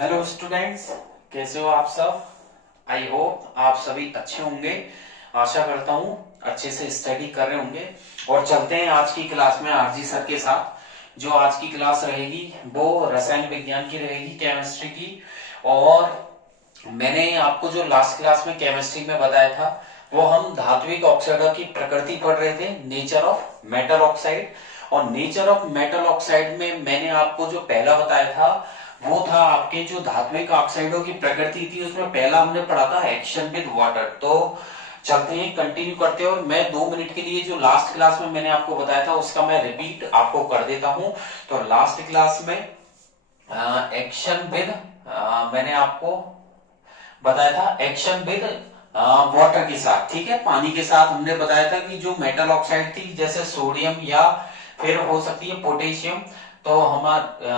Hello students, कैसे हो आप सब। आई होप आप सभी अच्छे होंगे। आशा करता हूँ अच्छे से स्टडी कर रहे होंगे। और चलते हैं आज की क्लास में आरजी सर के साथ। जो आज की क्लास रहेगी वो रसायन विज्ञान की रहेगी, केमिस्ट्री की। और मैंने आपको जो लास्ट क्लास में केमिस्ट्री में बताया था वो हम धात्विक ऑक्साइडों की प्रकृति पढ़ रहे थे, नेचर ऑफ मेटल ऑक्साइड। और नेचर ऑफ मेटल ऑक्साइड में मैंने आपको जो पहला बताया था वो था आपके जो धात्विक ऑक्साइडों की प्रकृति थी, उसमें पहला हमने पढ़ा था एक्शन विद वाटर। तो चलते हैं, कंटिन्यू करते हैं। और मैं 2 मिनट के लिए जो लास्ट क्लास में मैंने आपको बताया था उसका मैं रिपीट आपको कर देता हूं। तो लास्ट क्लास में एक्शन विद मैंने आपको बताया था एक्शन विद वाटर के साथ, ठीक है, पानी के साथ। हमने बताया था कि जो मेटल ऑक्साइड थी जैसे सोडियम या फिर हो सकती है पोटेशियम। तो हमारा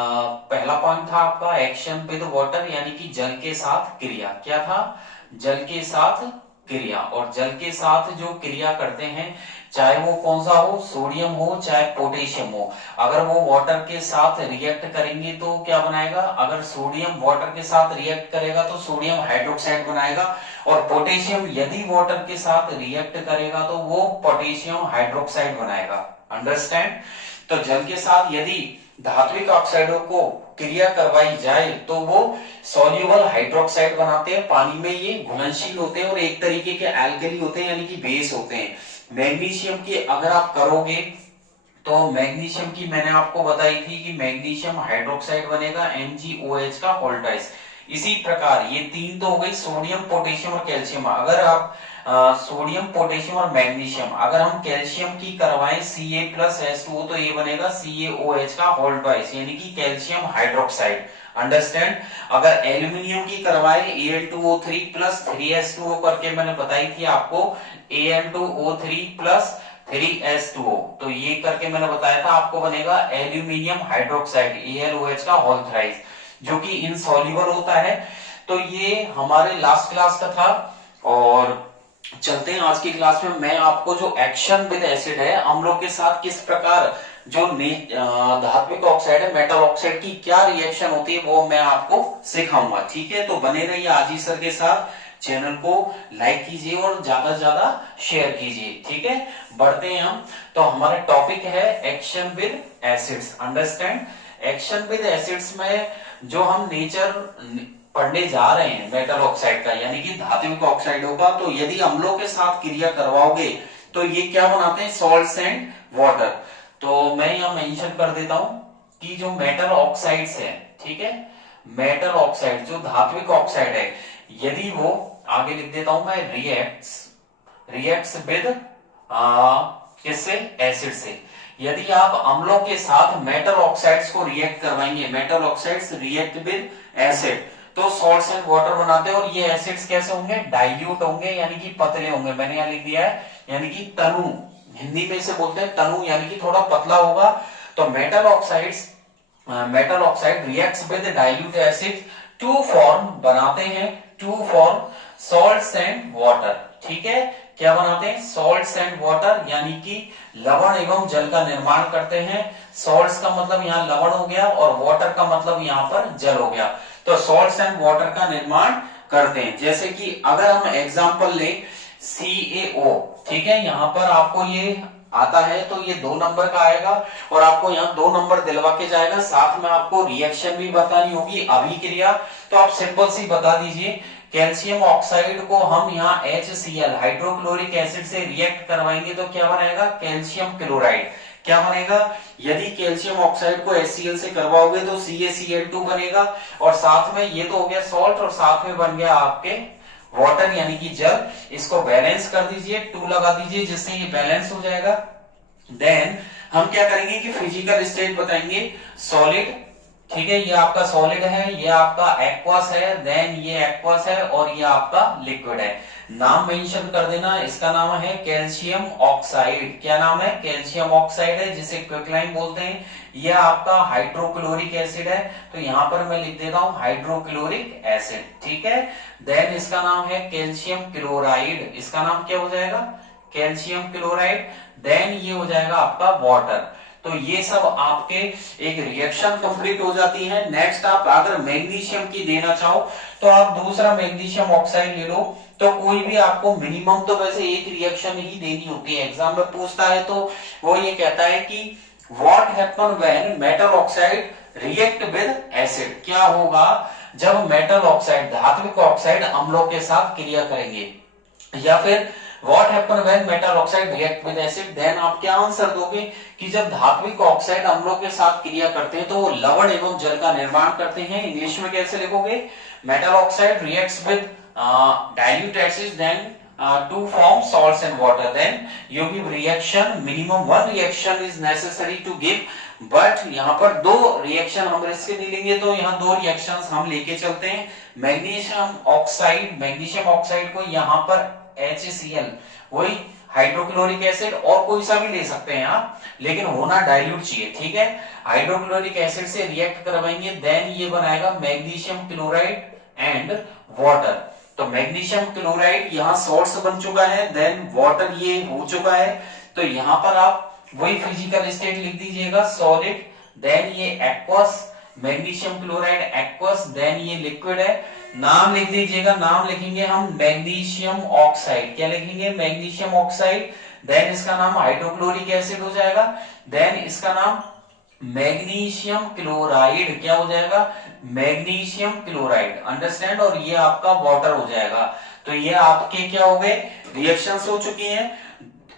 पहला पॉइंट था आपका एक्शन विद वाटर, यानी कि जल के साथ क्रिया। क्या था? जल के साथ क्रिया। और जल के साथ जो क्रिया करते हैं, चाहे वो कौन सा हो, सोडियम हो चाहे पोटेशियम हो, अगर वो वाटर के साथ रिएक्ट करेंगे तो क्या बनाएगा? अगर सोडियम वाटर के साथ रिएक्ट करेगा तो सोडियम हाइड्रोक्साइड बनाएगा। और पोटेशियम यदि वाटर के साथ रिएक्ट करेगा तो वो पोटेशियम हाइड्रोक्साइड बनाएगा। अंडरस्टैंड? तो जल के साथ यदि धात्विक ऑक्साइडों को क्रिया करवाई जाए तो वो सॉल्युबल हाइड्रोक्साइड बनाते हैं। पानी में ये घुलनशील होते हैं और एक तरीके के एल्कली होते हैं, यानी कि बेस होते हैं। मैग्नीशियम की अगर आप करोगे तो मैग्नीशियम की मैंने आपको बताई थी कि मैग्नीशियम हाइड्रोक्साइड बनेगा MgOH का होल्टाइस। इसी प्रकार ये तीन तो हो गई, सोडियम पोटेशियम और कैल्शियम। अगर आप सोडियम पोटेशियम और मैग्नीशियम अगर हम कैल्शियम की करवाएं Ca+H2O तो ये बनेगा CaOH का होल्टाइस, यानी कि कैल्शियम हाइड्रोक्साइड। अंडरस्टैंड? अगर एल्यूमिनियम की करवाए Al2O3 प्लस 3H2O करके मैंने बताई थी आपको Al2O3 प्लस 3H2O, तो ये करके मैंने बताया था आपको बनेगा एल्यूमिनियम हाइड्रोक्साइड AlOH का होल थ्राइस, जो कि इनसॉल्युबल होता है। तो ये हमारे लास्ट क्लास का था। और चलते हैं आज की क्लास में। मैं आपको जो एक्शन विद एसिड है, अम्लों के साथ किस प्रकार जो धात्विक ऑक्साइड है, मेटल ऑक्साइड की क्या रिएक्शन होती है वो मैं आपको सिखाऊंगा। ठीक है, तो बने रहिए आजी सर के साथ। चैनल को लाइक कीजिए और ज्यादा से ज्यादा शेयर कीजिए। ठीक है, बढ़ते हैं हम। तो हमारा टॉपिक है action with acids. Understand? Action with acids में जो हम नेचर पढ़ने जा रहे हैं मेटल ऑक्साइड का, यानी कि धात्विक ऑक्साइडों का, तो यदि अम्लों के साथ क्रिया करवाओगे तो ये क्या बनाते हैं? Salts and water. तो मैं यहां मेंशन कर देता हूं कि जो मेटल ऑक्साइड्स है, ठीक है, मेटल ऑक्साइड जो धात्विक ऑक्साइड है, यदि वो आगे लिख देता हूं मैं रिएक्ट्स विद किससे? एसिड से। यदि आप अम्लों के साथ मेटल ऑक्साइड्स को रिएक्ट करवाएंगे, metal oxides react with acid, तो सॉल्ट्स एंड वाटर बनाते हैं। और ये एसिड्स कैसे होंगे? डाइल्यूट होंगे, यानी कि पतले होंगे। मैंने यहां लिख दिया है, यानी कि तनु, हिंदी में इसे बोलते हैं तनु, यानी कि थोड़ा पतला होगा। तो metal oxide reacts with dilute acid to form बनाते हैं, to form salts and water. ठीक है, क्या बनाते हैं? सॉल्ट्स एंड वाटर, यानी कि लवण एवं जल का निर्माण करते हैं। सॉल्ट्स का मतलब यहाँ लवण हो गया और वाटर का मतलब यहाँ पर जल हो गया। तो सॉल्ट्स एंड वाटर का निर्माण करते हैं। जैसे कि अगर हम एग्जांपल लें CaO, ठीक है, यहाँ पर आपको ये आता है तो ये 2 नंबर का आएगा और आपको यहाँ 2 नंबर दिलवा के जाएगा। साथ में आपको रिएक्शन भी बतानी होगी, अभिक्रिया। तो आप सिंपल सी बता दीजिए, कैल्शियम ऑक्साइड को हम यहाँ HCl हाइड्रोक्लोरिक एसिड से रिएक्ट करवाएंगे तो क्या बनेगा? Calcium chloride. क्या बनेगा? यदि कैल्शियम ऑक्साइड को HCl से करवाओगे तो CaCl2 बनेगा। और साथ में ये तो हो गया सॉल्ट, और साथ में बन गया आपके वाटर, यानी कि जल। इसको बैलेंस कर दीजिए, 2 लगा दीजिए, जिससे ये बैलेंस हो जाएगा। देन हम क्या करेंगे कि फिजिकल स्टेट बताएंगे। सॉलिड, ठीक है, ये आपका सॉलिड है, ये आपका एक्वस है, देन ये एक्वस है और ये आपका लिक्विड है। नाम मेंशन कर देना, इसका नाम है कैल्शियम ऑक्साइड। क्या नाम है? कैल्शियम ऑक्साइड है, जिसे क्विकलाइन बोलते हैं। यह आपका हाइड्रोक्लोरिक एसिड है, तो यहां पर मैं लिख देता हूं हाइड्रोक्लोरिक एसिड। ठीक है, देन इसका नाम है कैल्शियम क्लोराइड। इसका नाम क्या हो जाएगा? Calcium chloride. देन ये हो जाएगा आपका वाटर। तो ये सब आपके एक रिएक्शन कंप्लीट हो जाती है। नेक्स्ट आप अगर मैग्नीशियम की देना चाहो तो आप दूसरा मैग्नीशियम ऑक्साइड ले लो। तो कोई भी आपको मिनिमम तो वैसे एक रिएक्शन ही देनी होती है, एग्जाम में पूछता है तो वो ये कहता है कि what happen when metal oxide react with acid. क्या होगा जब मेटल ऑक्साइड धात्विक ऑक्साइड अम्लों के साथ क्रिया करेंगे, या फिर what happen when metal oxide react with acid. Then आप क्या आंसर दोगे कि जब धात्विक ऑक्साइड अम्लों के साथ क्रिया करते हैं तो वो लवण एवं जल का निर्माण करते हैं। इंग्लिश में कैसे लिखोगे, metal oxide reacts with dilute acid then to form salts and water, then you give reaction, minimum one reaction is necessary to give, but यहाँ पर दो रिएक्शन हम रिस्क नहीं लेंगे, तो यहाँ दो रिएक्शंस हम लेके चलते हैं। मैग्नीशियम ऑक्साइड को यहाँ पर HCl, वही हाइड्रोक्लोरिक एसिड और कोई सा भी ले सकते हैं आप, लेकिन होना डाइल्यूट चाहिए, ठीक है। हाइड्रोक्लोरिक एसिड से रिएक्ट करवाएंगे, देन ये बनाएगा मैग्नीशियम क्लोराइड एंड वाटर। तो मैग्नीशियम क्लोराइड यहाँ सॉल्ट्स बन चुका है, देन वाटर ये हो चुका है। तो यहाँ पर आप वही फिजिकल स्टेट लिख दीजिएगा, सॉलिड, देन ये aqueous, magnesium chloride aqueous, then ये लिक्विड है। नाम लिख दीजिएगा, नाम लिखेंगे हम मैग्नीशियम ऑक्साइड। क्या लिखेंगे, मैग्नीशियम ऑक्साइड। देन इसका नाम हाइड्रोक्लोरिक एसिड हो जाएगा, देन इसका नाम मैग्नीशियम क्लोराइड, क्या हो जाएगा, मैग्नीशियम क्लोराइड, अंडरस्टैंड। और ये आपका वाटर हो जाएगा। तो ये आपके क्या हो गए, रिएक्शंस हो चुकी हैं।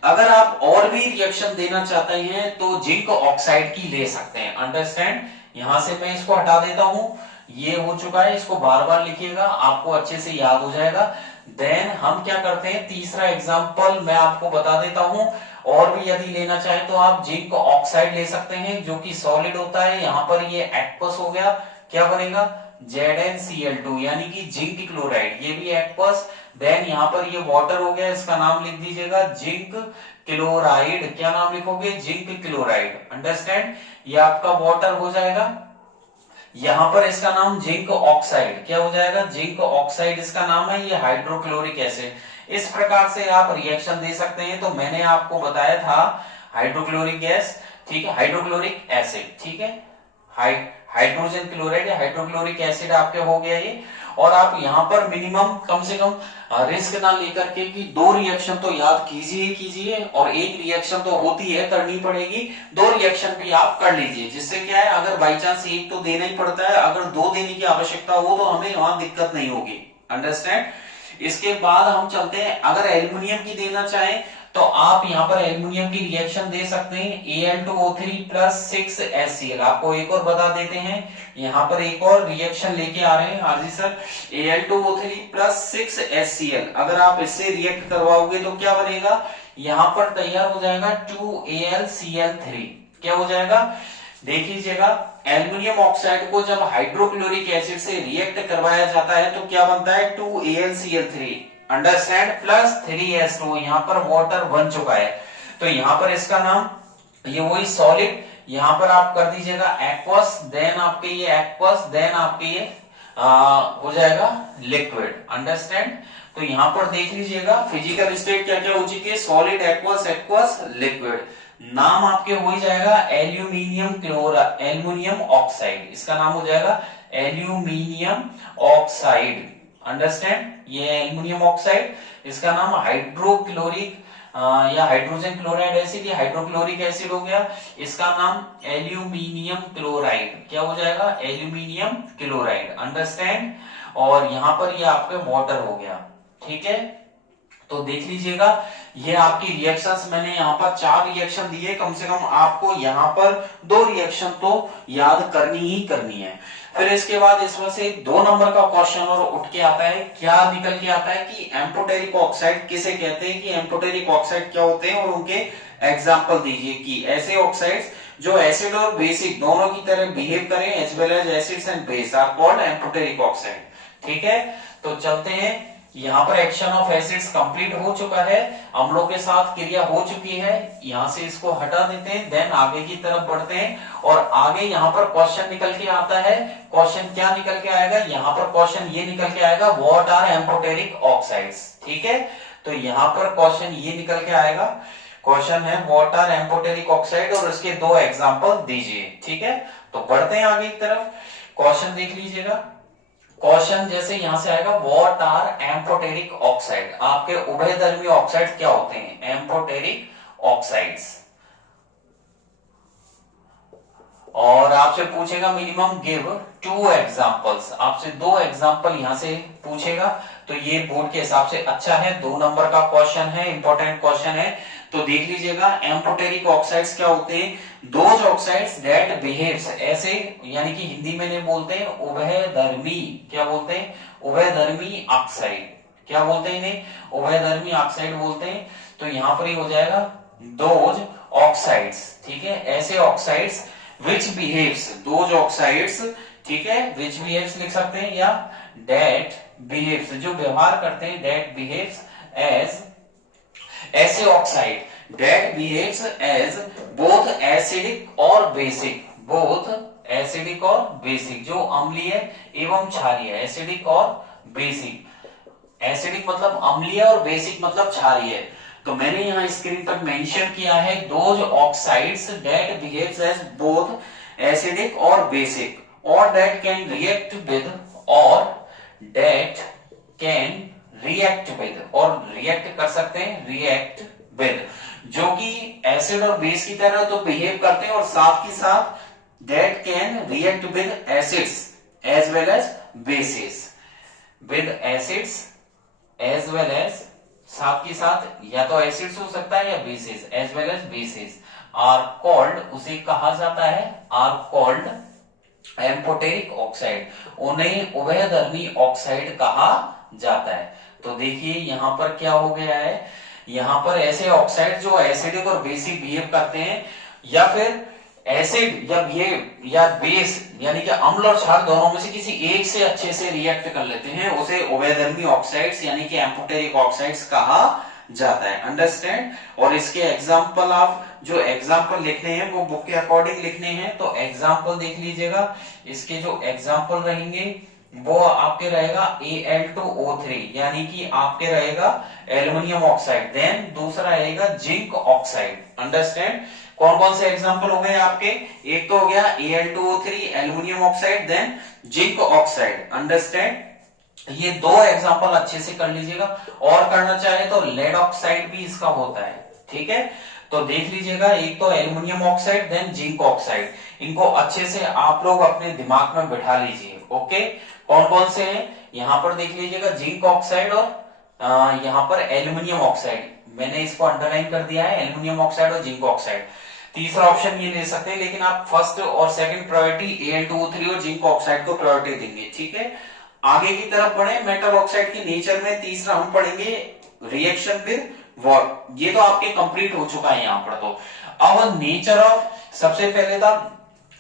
अगर आप और भी रिएक्शन देना चाहते हैं तो जिंक ऑक्साइड की ले सकते हैं, अंडरस्टैंड। यहां से मैं इसको हटा देता हूं, ये हो चुका है, इसको बार बार लिखिएगा, आपको अच्छे से याद हो जाएगा। देन हम क्या करते हैं, तीसरा एग्जांपल मैं आपको बता देता हूं। और भी यदि लेना चाहे तो आप जिंक ऑक्साइड ले सकते हैं, जो कि सॉलिड होता है। यहाँ पर ये एक्वस हो गया, क्या बनेगा, ZnCl2, यानी कि जिंक क्लोराइड, ये भी एक्वस। देन यहाँ पर ये वाटर हो गया, इसका नाम लिख दीजिएगा जिंक क्लोराइड। क्या नाम लिखोगे, जिंक क्लोराइड, अंडरस्टैंड। ये आपका वाटर हो जाएगा। यहाँ पर इसका नाम जिंक ऑक्साइड, क्या हो जाएगा, जिंक ऑक्साइड इसका नाम है। ये हाइड्रोक्लोरिक एसिड। इस प्रकार से आप रिएक्शन दे सकते हैं। तो मैंने आपको बताया था हाइड्रोक्लोरिक गैस, ठीक है, हाइड्रोक्लोरिक एसिड, ठीक है, हाइड्रोजन क्लोराइड या हाइड्रोक्लोरिक एसिड आपके हो गया ये। और आप यहाँ पर मिनिमम कम से कम रिस्क ना लेकर के कि दो रिएक्शन तो याद कीजिए और एक रिएक्शन तो होती है, करनी पड़ेगी, दो रिएक्शन भी आप कर लीजिए। जिससे क्या है, अगर बाई चांस एक तो देना ही पड़ता है, अगर दो देने की आवश्यकता हो तो हमें वहां दिक्कत नहीं होगी, अंडरस्टैंड। इसके बाद हम चलते हैं, अगर एल्युमिनियम की देना चाहें तो आप यहाँ पर एल्युमिनियम की रिएक्शन दे सकते हैं, Al2O3 प्लस 6HCl। आपको एक और बता देते हैं, यहाँ पर एक और रिएक्शन लेके आ रहे हैं हाजी सर, Al2O3 प्लस 6HCl। अगर आप इससे रिएक्ट करवाओगे तो क्या बनेगा, यहाँ पर तैयार हो जाएगा 2AlCl3। क्या हो जाएगा, देख लीजिएगा, एल्युमिनियम ऑक्साइड को जब हाइड्रोक्लोरिक एसिड से रिएक्ट करवाया जाता है तो क्या बनता है, 2AlCl3, अंडरस्टैंड, प्लस 3H2। यहाँ पर वाटर बन चुका है। तो यहाँ पर इसका नाम, ये वही सॉलिड, यहाँ पर आप कर दीजिएगा एक्वस, देन आपके ये एक्वस, देन आपके ये हो जाएगा लिक्विड, अंडरस्टैंड। तो यहाँ पर देख लीजिएगा फिजिकल स्टेट क्या क्या हो चुकी है, सॉलिड, एक्वस, एक्वस, लिक्विड। नाम आपके हो ही जाएगा एल्युमिनियम ऑक्साइड, इसका नाम हो जाएगा एल्यूमिनियम ऑक्साइड, अंडरस्टैंड। ये एल्युमिनियम ऑक्साइड, इसका नाम हाइड्रोक्लोरिक या हाइड्रोजन क्लोराइड एसिड या हाइड्रोक्लोरिक एसिड हो गया, इसका नाम एल्यूमिनियम क्लोराइड। क्या हो जाएगा, एल्यूमिनियम क्लोराइड, अंडरस्टैंड। और यहाँ पर ये आपके वाटर हो गया, ठीक है। तो देख लीजिएगा, ये आपकी रिएक्शंस मैंने यहाँ पर 4 रिएक्शन दिए, कम से कम आपको यहाँ पर 2 रिएक्शन तो याद करनी ही करनी है। फिर इसके बाद इसमें से 2 नंबर का क्वेश्चन और उठ के आता है, क्या निकल के आता है कि एम्फोटेरिक ऑक्साइड किसे कहते हैं, कि एम्फोटेरिक ऑक्साइड क्या होते हैं और उनके एग्जाम्पल दीजिए। कि ऐसे ऑक्साइड्स जो एसिड और बेसिक दोनों की तरह बिहेव करें as well as acids and base are called amphoteric oxide, ठीक है। तो चलते हैं, यहाँ पर एक्शन ऑफ एसिड्स कंप्लीट हो चुका है, अम्लों के साथ क्रिया हो चुकी है, यहाँ से इसको हटा देते हैं, देन आगे की तरफ बढ़ते हैं। और आगे यहाँ पर क्वेश्चन निकल के आता है, क्वेश्चन क्या निकल के आएगा, यहाँ पर क्वेश्चन ये निकल के आएगा, व्हाट आर एम्फोटेरिक ऑक्साइड्स, ठीक है। तो यहाँ पर क्वेश्चन ये निकल के आएगा, क्वेश्चन है व्हाट आर एम्फोटेरिक ऑक्साइड और उसके दो एग्जांपल दीजिए। ठीक है, तो बढ़ते हैं आगे की तरफ। क्वेश्चन देख लीजिएगा। क्वेश्चन जैसे यहां से आएगा व्हाट आर एम्फोटेरिक ऑक्साइड, आपके उभयधर्मी ऑक्साइड क्या होते हैं, एम्फोटेरिक ऑक्साइड्स। और आपसे पूछेगा मिनिमम गिव 2 एग्जांपल्स, आपसे 2 एग्जांपल यहां से पूछेगा। तो ये बोर्ड के हिसाब से अच्छा है, 2 नंबर का क्वेश्चन है, इंपॉर्टेंट क्वेश्चन है। तो देख लीजिएगा एम्फोटेरिक ऑक्साइड्स क्या होते हैं, दोज ऑक्साइड्स दैट बिहेव्स, ऐसे यानी कि हिंदी में नहीं बोलते हैं उभयधर्मी, क्या बोलते हैं, उभयधर्मी ऑक्साइड, क्या बोलते हैं इन्हें, उभयधर्मी ऑक्साइड बोलते हैं। तो यहां पर ही हो जाएगा दोज ऑक्साइड्स। ठीक है, ऐसे oxides which behaves, those oxides, ठीक है, which behaves लिख सकते हैं या that behaves, जो व्यवहार करते हैं, that behaves as, ऐसे oxide that behaves as both acidic और basic, both acidic और basic, जो अम्लीय एवं क्षारीय, एसिडिक और बेसिक, एसिडिक मतलब अम्लीय और बेसिक मतलब क्षारीय। तो मैंने यहां स्क्रीन पर मेंशन किया है those oxides that behaves as both acidic और बेसिक और दैट कैन रिएक्ट विद, और दैट कैन रिएक्ट विद, और रिएक्ट कर सकते हैं, रिएक्ट विद, जो कि एसिड और बेस की तरह तो बिहेव करते हैं और साथ ही साथ that can react with acids as well as bases, with acids as well as, साथ के साथ या तो एसिड्स हो सकता है या bases, as well as bases, are called, उसे कहा जाता है, आर कॉल्ड एम्फोटेरिक ऑक्साइड, उन्हें उभयधर्मी ऑक्साइड कहा जाता है। तो देखिए यहां पर क्या हो गया है, यहां पर ऐसे ऑक्साइड जो एसिडिक और बेसिक बिहेव करते हैं, या फिर एसिड या बिहेव या बेस यानी कि अम्ल और क्षार दोनों में से किसी एक से अच्छे से रिएक्ट कर लेते हैं, उसे उभयधर्मी ऑक्साइड्स यानी कि एम्फोटेरिक ऑक्साइड्स कहा जाता है। अंडरस्टैंड। और इसके एग्जांपल, आप जो एग्जांपल लिखने हैं वो बुक के अकॉर्डिंग लिखने हैं। तो एग्जांपल देख लीजिएगा, इसके जो एग्जांपल रहेंगे वो आपके रहेगा Al2O3 यानी कि आपके रहेगा एल्युमिनियम ऑक्साइड, देन दूसरा रहेगा जिंक ऑक्साइड। अंडरस्टैंड। कौन कौन से एग्जांपल हो गए आपके, एक तो हो गया Al2O3 aluminium oxide, then zinc oxide. Understand. ये 2 एग्जांपल अच्छे से कर लीजिएगा, और करना चाहे तो लेड ऑक्साइड भी इसका होता है। ठीक है, तो देख लीजिएगा, एक तो aluminium oxide then zinc oxide, इनको अच्छे से आप लोग अपने दिमाग में बिठा लीजिए। ओके, कौन कौन से हैं यहां पर देख लीजिएगा, जिंक ऑक्साइड और यहां पर एल्युमिनियम ऑक्साइड, मैंने इसको अंडरलाइन कर दिया है, एल्युमिनियम ऑक्साइड और जिंक ऑक्साइड। तीसरा ऑप्शन ये ले सकते हैं, लेकिन आप फर्स्ट और सेकंड प्रायोरिटी Al2O3 और जिंक ऑक्साइड को प्रायोरिटी देंगे। ठीक है, आगे की तरफ बढ़े, मेटल ऑक्साइड की नेचर में तीसरा हम पढ़ेंगे रिएक्शन विद वॉट, ये तो आपके कंप्लीट हो चुका है यहां पर। तो अब नेचर ऑफ, सबसे पहले था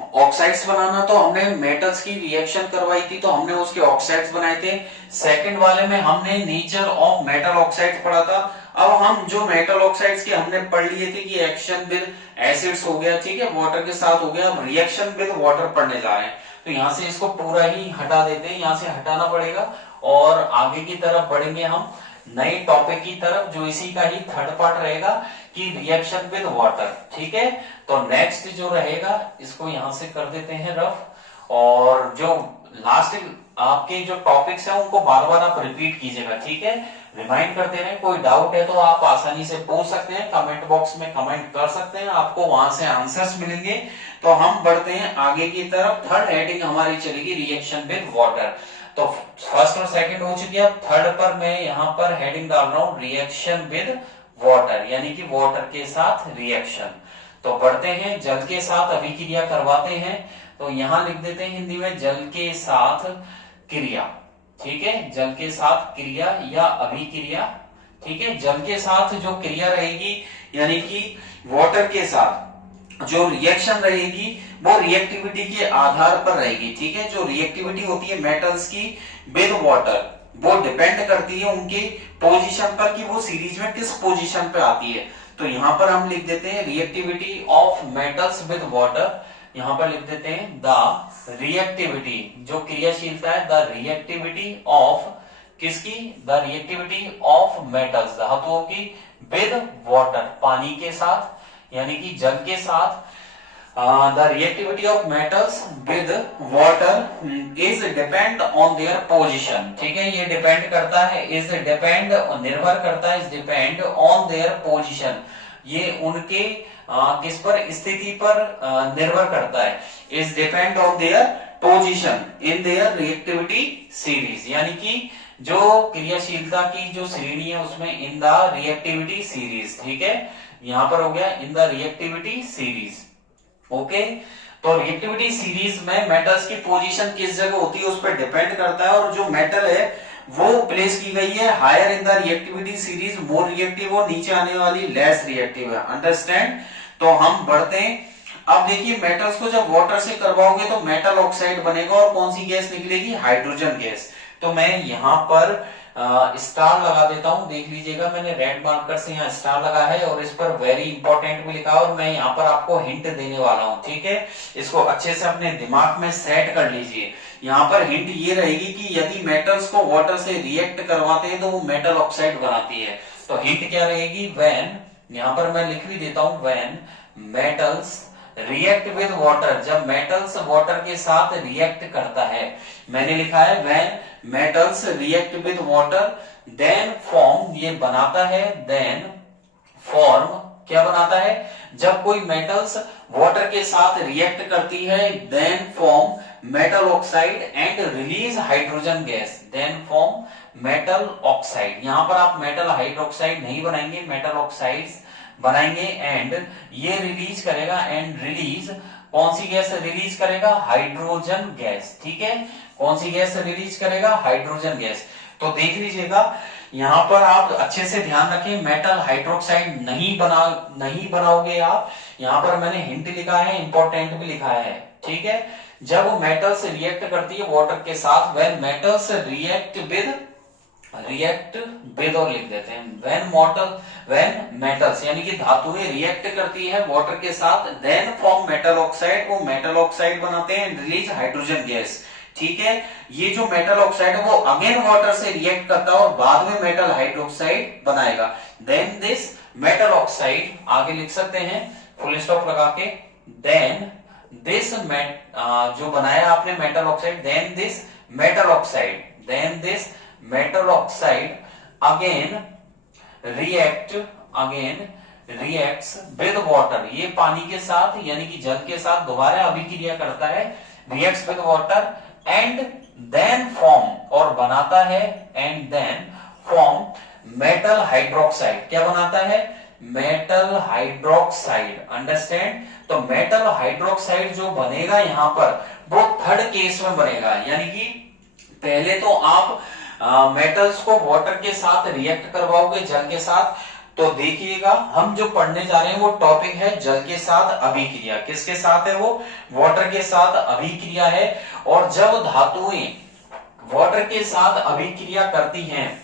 ऑक्साइड्स बनाना, तो हमने मेटल्स की रिएक्शन करवाई थी, तो हमने उसके ऑक्साइड्स बनाए थे। सेकंड वाले में हमने नेचर ऑफ मेटल ऑक्साइड्स पढ़ा था। अब हम जो मेटल ऑक्साइड्स के हमने पढ़ लिए थे कि एक्शन विद एसिड्स हो गया, ठीक है, वाटर के साथ हो गया, अब रिएक्शन विद वाटर पढ़ने जा रहे हैं। तो यहां से इसको पूरा ही हटा देते हैं, यहां से हटाना पड़ेगा, और आगे की तरफ बढ़ेंगे हम नए टॉपिक की तरफ, जो इसी का ही थर्ड पार्ट रहेगा कि रिएक्शन विद वाटर। ठीक है, तो नेक्स्ट जो रहेगा इसको यहां से कर देते हैं रफ, और जो लास्ट आपके जो टॉपिक्स हैं उनको बार बार आप रिपीट कीजिएगा। ठीक है, रिमाइंड करते रहे, कोई डाउट है तो आप आसानी से पूछ सकते हैं, कमेंट बॉक्स में कमेंट कर सकते हैं, आपको वहां से आंसर्स मिलेंगे। तो हम बढ़ते हैं आगे की तरफ, थर्ड हेडिंग हमारी चलेगी रिएक्शन विद वाटर। तो फर्स्ट और सेकंड हो चुकी है, थर्ड पर मैं यहां पर हेडिंग डाल रहा हूं रिएक्शन विद वाटर, यानी कि वाटर के साथ रिएक्शन। तो बढ़ते हैं, जल के साथ अभिक्रिया करवाते हैं, तो यहां लिख देते हैं हिंदी में जल के साथ क्रिया। ठीक है, जल के साथ क्रिया या अभिक्रिया। ठीक है, जल के साथ जो क्रिया रहेगी यानी कि वाटर के साथ जो रिएक्शन रहेगी वो रिएक्टिविटी के आधार पर रहेगी। ठीक है, जो रिएक्टिविटी होती है मेटल्स की विद वाटर, वो डिपेंड करती है उनकी पोजीशन पर कि वो सीरीज में किस पोजीशन पे आती है। तो यहां पर हम लिख देते हैं reactivity of metals with water, यहां पर लिख देते हैं द रिएक्टिविटी, जो क्रियाशीलता है द रिएक्टिविटी ऑफ, किसकी, द रिएक्टिविटी ऑफ मेटल्स, धातुओं की विद वाटर, पानी के साथ यानी कि जल के साथ, the reactivity of metals with water is depend on their position. ठीक है, ये डिपेंड करता है, इज डिपेंड निर्भर करता है, is depend on their position, ये उनके किस पर, स्थिति पर निर्भर करता है। Is depend on their position in their reactivity series, यानी कि जो क्रियाशीलता की जो श्रेणी है उसमें इन द रिएक्टिविटी सीरीज। ठीक है, यहां पर हो गया इन द रिएक्टिविटी सीरीज। ओके, तो रिएक्टिविटी सीरीज में मेटल्स की पोजीशन किस जगह होती है उस पर डिपेंड करता है, और जो मेटल है वो प्लेस की गई है higher in the reactivity series, more reactive, और नीचे आने वाली लेस रिएक्टिव है। अंडरस्टैंड? तो हम बढ़ते हैं। अब देखिए, मेटल्स को जब वाटर से करवाओगे तो मेटल ऑक्साइड बनेगा, और कौन सी गैस निकलेगी? Hydrogen gas. तो मैं यहां पर स्टार लगा देता हूं, देख लीजिएगा, मैंने रेड मार्कर से यहाँ स्टार लगा है और इस पर वेरी इंपॉर्टेंट भी लिखा है, और मैं यहाँ पर आपको हिंट देने वाला हूं। ठीक है, इसको अच्छे से अपने दिमाग में सेट कर लीजिए। यहाँ पर हिंट ये रहेगी कि यदि मेटल्स को वाटर से रिएक्ट करवाते हैं तो वो मेटल ऑक्साइड बनाती है। तो हिंट क्या रहेगी? व्हेन, यहाँ पर मैं लिख भी देता हूं, when metals react with water, जब मेटल्स वाटर के साथ रिएक्ट करता है, मैंने लिखा है when metals react with water then form, ये बनाता है, देन फॉर्म, क्या बनाता है? जब कोई मेटल्स वाटर के साथ रिएक्ट करती है, then form metal oxide and release hydrogen gas, then form metal oxide. यहां पर आप मेटल हाइड्रोक्साइड नहीं बनाएंगे, मेटल ऑक्साइड्स बनाएंगे, एंड ये रिलीज करेगा, एंड रिलीज कौन सी गैस रिलीज करेगा? Hydrogen gas. ठीक है, कौन सी गैस रिलीज करेगा? Hydrogen gas. तो देख लीजिएगा, यहां पर आप अच्छे से ध्यान रखें, मेटल हाइड्रोक्साइड नहीं बनाओगे आप। यहां पर मैंने हिंट लिखा है, इंपॉर्टेंट भी लिखा है। ठीक है, जब मेटल्स रिएक्ट करती है वाटर के साथ, व्हेन मेटल्स रिएक्ट विद और लिख देते हैं, व्हेन मेटल्स यानी कि धातुएं रिएक्ट करती है वाटर के साथ, देन फॉर्म मेटल ऑक्साइड, वो मेटल ऑक्साइड बनाते हैं, रिलीज हाइड्रोजन गैस। ठीक है, ये जो मेटल ऑक्साइड है वो अगेन वाटर से रिएक्ट करता है और बाद में मेटल हाइड्रोक्साइड बनाएगा। देन दिस मेटल ऑक्साइड, आगे लिख सकते हैं फुल स्टॉप लगा के, देन दिस जो बनाया आपने metal oxide, then this metal oxide again reacts with water, ये पानी के साथ यानी कि जल के साथ दोबारा अभिक्रिया करता है, reacts with water and then form, और बनाता है, and then form metal hydroxide. क्या बनाता है? Metal hydroxide. अंडरस्टैंड? तो मेटल हाइड्रोक्साइड जो बनेगा यहां पर, वो थर्ड केस में बनेगा, यानी कि पहले तो आप मेटल्स को वाटर के साथ रिएक्ट करवाओगे जल के साथ। तो देखिएगा, हम जो पढ़ने जा रहे हैं वो टॉपिक है जल के साथ अभिक्रिया। किसके साथ है वो? वाटर के साथ अभिक्रिया है। और जब धातुएं वाटर के साथ अभिक्रिया करती हैं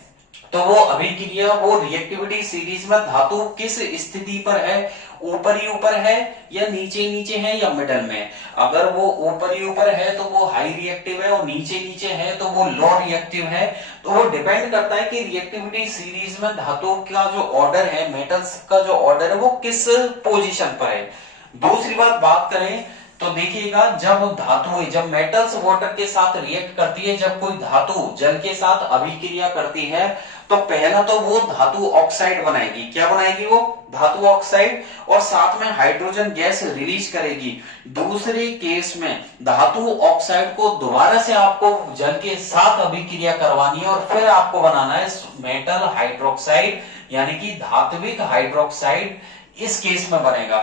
तो वो अभिक्रिया, वो रिएक्टिविटी सीरीज में धातु किस स्थिति पर है? ऊपर ही ऊपर है या नीचे नीचे है या मिडल में? अगर वो ऊपर ही ऊपर है तो वो हाई रिएक्टिव है, और नीचे नीचे है तो वो लो रिएक्टिव है। तो वो डिपेंड करता है कि रिएक्टिविटी सीरीज में धातु का जो ऑर्डर है, मेटल्स का जो ऑर्डर है, वो किस पोजीशन पर है। दूसरी बात करें तो देखिएगा, जब मेटल्स वाटर के साथ रिएक्ट करती है, जब कोई धातु जल के साथ अभिक्रिया करती है, तो पहला तो वो धातु ऑक्साइड बनाएगी। क्या बनाएगी? वो धातु ऑक्साइड, और साथ में हाइड्रोजन गैस रिलीज करेगी। दूसरे केस में धातु ऑक्साइड को दोबारा से आपको जल के साथ अभिक्रिया करवानी है, और फिर आपको बनाना है मेटल हाइड्रोक्साइड, यानी कि धात्विक हाइड्रोक्साइड इस केस में बनेगा।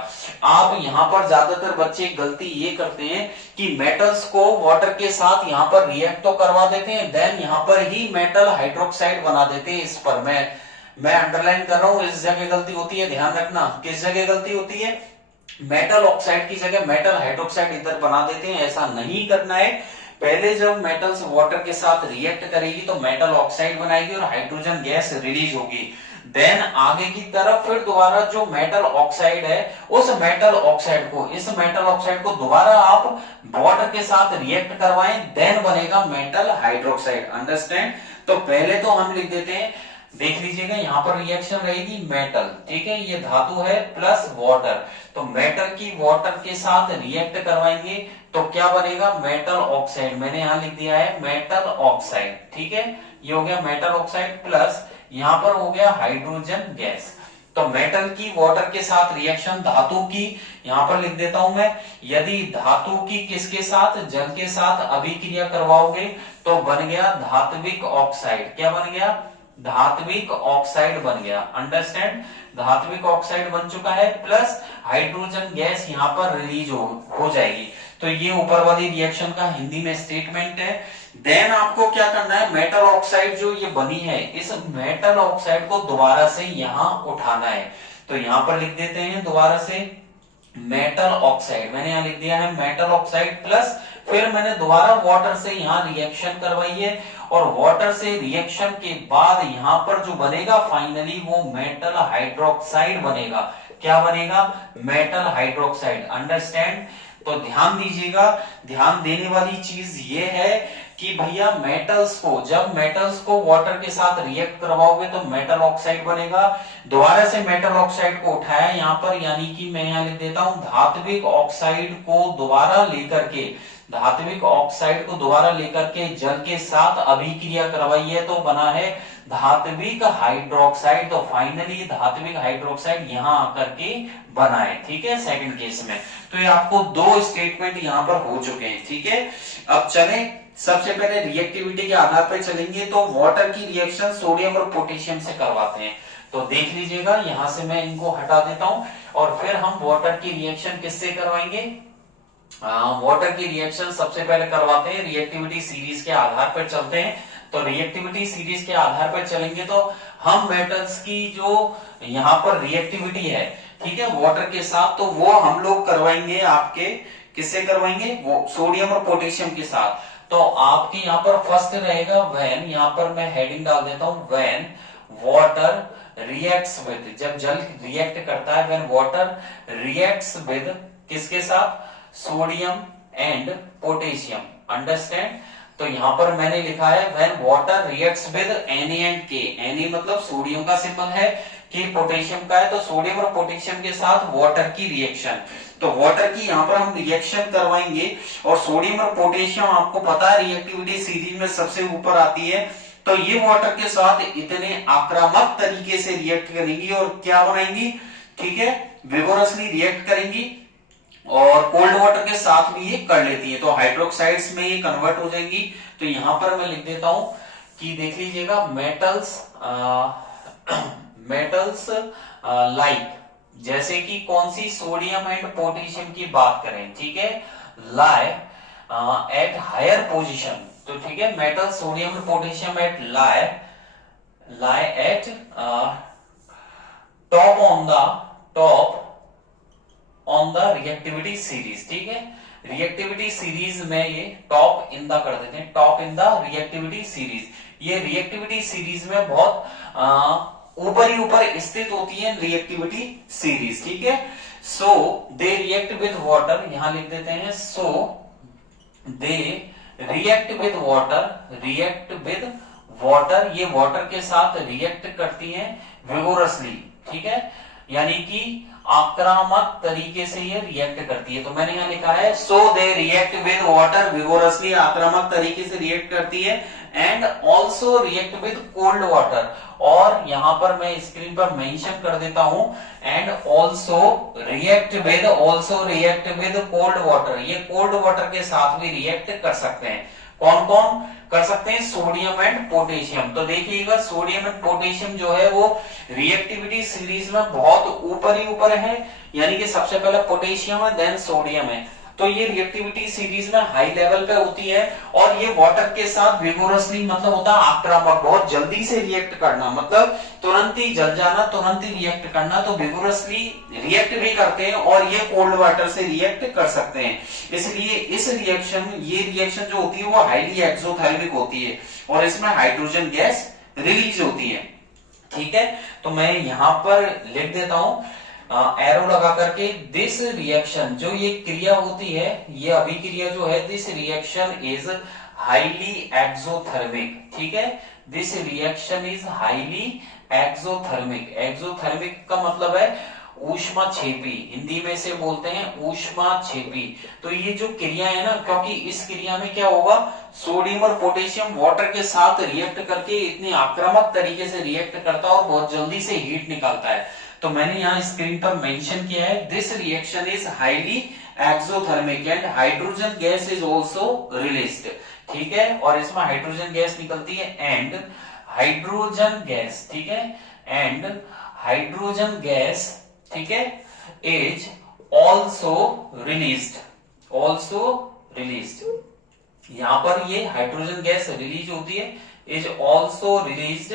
आप यहां पर ज्यादातर बच्चे गलती ये करते हैं कि मेटल्स को वाटर के साथ यहां पर रिएक्ट तो करवा देते हैं, देन यहां पर ही मेटल हाइड्रोक्साइड बना देते हैं। इस पर मैं अंडरलाइन कर रहा हूं, इस जगह गलती होती है, ध्यान रखना। किस जगह गलती होती है? मेटल ऑक्साइड की जगह मेटल हाइड्रोक्साइड इधर बना देते हैं, ऐसा नहीं करना है। पहले जब मेटल्स वाटर के साथ रिएक्ट करेगी तो मेटल ऑक्साइड बनाएगी और हाइड्रोजन गैस रिलीज होगी। देन आगे की तरफ फिर दोबारा जो मेटल ऑक्साइड है, इस मेटल ऑक्साइड को दोबारा आप वाटर के साथ रिएक्ट करवाएं, देन बनेगा मेटल हाइड्रोक्साइड। अंडरस्टैंड? तो पहले तो हम लिख देते हैं देख लीजिएगा यहाँ पर रिएक्शन रहेगी मेटल, ठीक है, ये धातु है प्लस वाटर, तो मेटल की वाटर के साथ रिएक्ट करवाएंगे तो क्या बनेगा, मेटल ऑक्साइड। मैंने यहाँ लिख दिया है मेटल ऑक्साइड, ठीक है, ये हो गया मेटल ऑक्साइड प्लस यहाँ पर हो गया हाइड्रोजन गैस। तो मेटल की वाटर के साथ रिएक्शन, धातु की यहां पर लिख देता हूं मैं, यदि धातु की किसके साथ, जल के साथ अभिक्रिया करवाओगे तो बन गया धात्विक ऑक्साइड। क्या बन गया, धात्विक ऑक्साइड बन गया। अंडरस्टैंड, धात्विक ऑक्साइड बन चुका है प्लस हाइड्रोजन गैस यहां पर रिलीज हो जाएगी। तो ये ऊपर वाली रिएक्शन का हिंदी में स्टेटमेंट है। देन आपको क्या करना है, मेटल ऑक्साइड जो ये बनी है, इस मेटल ऑक्साइड को दोबारा से यहां उठाना है। तो यहां पर लिख देते हैं दोबारा से मेटल ऑक्साइड, मैंने यहां लिख दिया है मेटल ऑक्साइड प्लस फिर मैंने दोबारा वाटर से यहां रिएक्शन करवाई है और वाटर से रिएक्शन के बाद यहां पर जो बनेगा फाइनली वो मेटल हाइड्रोक्साइड बनेगा। क्या बनेगा, मेटल हाइड्रोक्साइड। अंडरस्टैंड, तो ध्यान दीजिएगा, ध्यान देने वाली चीज ये है कि भैया मेटल्स को, जब मेटल्स को वाटर के साथ रिएक्ट करवाओगे तो मेटल ऑक्साइड बनेगा। दोबारा से मेटल ऑक्साइड को उठाया यहां पर, यानी कि मैं यहां लिख देता हूं धात्विक ऑक्साइड को दोबारा लेकर के, धात्विक ऑक्साइड को दोबारा लेकर के जल के साथ अभिक्रिया करवाई है तो बना है धात्विक हाइड्रोक्साइड। तो फाइनली धात्विक हाइड्रोक्साइड यहां आकर के बना है, ठीक है, सेकंड केस में। तो ये आपको दो स्टेटमेंट यहां पर हो चुके हैं, ठीक है। अब चलें, सबसे पहले रिएक्टिविटी के आधार पर चलेंगे। तो वाटर की रिएक्शन सोडियम और पोटेशियम से करवाते हैं। तो देख लीजिएगा, यहां से मैं इनको हटा देता हूं और फिर हम वाटर की रिएक्शन किससे करवाएंगे, वाटर की रिएक्शन सबसे पहले करवाते हैं रिएक्टिविटी सीरीज के आधार पर चलते हैं। तो रिएक्टिविटी सीरीज के आधार पर चलेंगे तो हम मेटल्स की जो यहाँ पर रिएक्टिविटी है, ठीक है, वाटर के साथ, तो वो हम लोग करवाएंगे आपके, किससे करवाएंगे, वो सोडियम और पोटेशियम के साथ। तो आपके यहाँ पर फर्स्ट रहेगा व्हेन, यहाँ पर मैं हेडिंग डाल देता हूं, व्हेन वाटर रिएक्ट्स विद, जब जल रिएक्ट करता है, व्हेन वाटर रिएक्ट्स विद किसके साथ, सोडियम एंड पोटेशियम। अंडरस्टैंड, तो यहां पर मैंने लिखा है when water reacts with Na and K। Na मतलब सोडियम का सिंबल है, K पोटेशियम का है, तो सोडियम और पोटेशियम के साथ वाटर की रिएक्शन। तो वाटर की यहां पर हम रिएक्शन करवाएंगे और सोडियम और पोटेशियम आपको पता है रिएक्टिविटी सीरीज में सबसे ऊपर आती है। तो ये वाटर के साथ इतने आक्रामक तरीके से रिएक्ट करेंगी और क्या बनाएंगी, ठीक है, विगोरसली रिएक्ट करेंगी और कोल्ड वाटर के साथ भी ये कर लेती है, तो हाइड्रोक्साइड्स में ये कन्वर्ट हो जाएंगी। तो यहां पर मैं लिख देता हूं कि देख लीजिएगा मेटल्स, मेटल्स लाइक, जैसे कि कौन सी, सोडियम एंड पोटेशियम की बात करें, ठीक है, लाई एट हायर पोजीशन। तो ठीक है, metal sodium and potassium at lie at top on the reactivity series, ठीक है, रिएक्टिविटी सीरीज में ये टॉप इन द कर देते हैं, top in the reactivity series. ये रिएक्टिविटी सीरीज में बहुत ऊपर ही ऊपर स्थित होती है रिएक्टिविटी सीरीज, ठीक है। So they react with water, यहां लिख देते हैं, सो दे रिएक्ट विद वाटर, ये वाटर के साथ रिएक्ट करती हैं विगोरसली, ठीक है, यानी कि आक्रामक तरीके से ये रिएक्ट करती है। तो मैंने यहां लिखा है so they react with water vigorously, आक्रामक तरीके से रिएक्ट करती है, and also react with cold water, और यहां पर मैं स्क्रीन पर मेंशन कर देता हूं, and also react with cold water, ये कोल्ड वाटर के साथ भी रिएक्ट कर सकते हैं। कौन कौन कर सकते हैं, सोडियम एंड पोटेशियम। तो देखिएगा सोडियम एंड पोटेशियम जो है वो रिएक्टिविटी सीरीज में बहुत ऊपर ही ऊपर है, यानी कि सबसे पहले पोटेशियम है देन सोडियम है। तो ये रिएक्टिविटी सीरीज में हाई लेवल पे होती है और ये वाटर के साथ विगोरसली, मतलब होता है आक्रामक, बहुत जल्दी से रिएक्ट करना, मतलब तुरंत ही जल जाना, तुरंत ही रिएक्ट करना। तो विगोरसली रिएक्ट भी करते हैं और ये कोल्ड वाटर से रिएक्ट कर सकते हैं। इसलिए ये रिएक्शन जो होती है वो हाईली एक्सोथर्मिक होती है और इसमें हाइड्रोजन गैस रिलीज होती है, ठीक है। तो मैं यहां पर लिख देता हूं एरो लगा करके, दिस रिएक्शन, जो ये क्रिया होती है, ये अभिक्रिया जो है, this reaction is highly exothermic, ठीक है। This reaction is highly exothermic. Exothermic का मतलब है ऊष्माक्षेपी, हिंदी में से बोलते हैं ऊष्माक्षेपी। तो ये जो क्रिया है ना, क्योंकि इस क्रिया में क्या होगा, सोडियम और पोटेशियम वाटर के साथ रिएक्ट करके इतनी आक्रामक तरीके से रिएक्ट करता है और बहुत जल्दी से हीट निकालता है। तो मैंने यहाँ स्क्रीन पर मेंशन किया है, this reaction is highly exothermic and hydrogen gas is also released, ठीक है। और इसमें हाइड्रोजन गैस निकलती है एंड हाइड्रोजन गैस, ठीक है, एंड हाइड्रोजन गैस, ठीक है, is also released, also released. यहां पर ये हाइड्रोजन गैस रिलीज होती है, is also released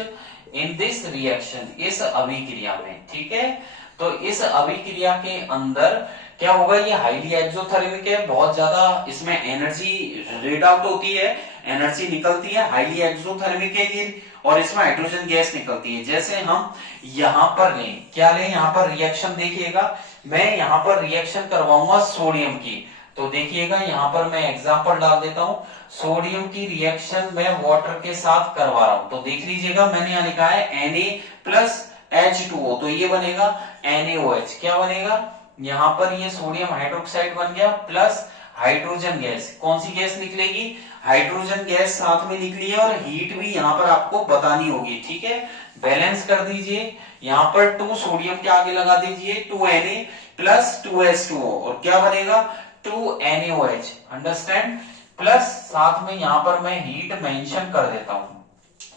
in this reaction, इस अभिक्रिया में, ठीक है। तो इस अभिक्रिया के अंदर क्या होगा, ये हाईली एक्सोथर्मिक है, बहुत ज्यादा इसमें एनर्जी रेड आउट होती है, एनर्जी निकलती है, हाईली एक्सोथर्मिक है ये, और इसमें हाइड्रोजन गैस निकलती है। जैसे हम यहां पर लें, क्या लें, यहां पर रिएक्शन देखिएगा, मैं यहां पर रिएक्शन करवाऊंगा सोडियम की। तो देखिएगा यहां पर मैं एग्जांपल डाल देता हूं, सोडियम की रिएक्शन मैं वाटर के साथ करवा रहा हूं। तो देख लीजिएगा, मैंने यहां लिखा है Na+H2O, तो ये बनेगा NaOH। क्या बनेगा, यहां पर ये सोडियम हाइड्रोक्साइड बन गया प्लस हाइड्रोजन गैस। कौन सी गैस निकलेगी, हाइड्रोजन गैस साथ में निकली है, और हीट भी यहां पर आपको बतानी होगी, ठीक है। बैलेंस कर दीजिए, यहां पर 2 सोडियम के आगे लगा दीजिए, 2Na+2H2O, और क्या बनेगा 2NaOH, अंडरस्टैंड। प्लस साथ में यहां पर मैं हीट मेंशन कर देता हूं,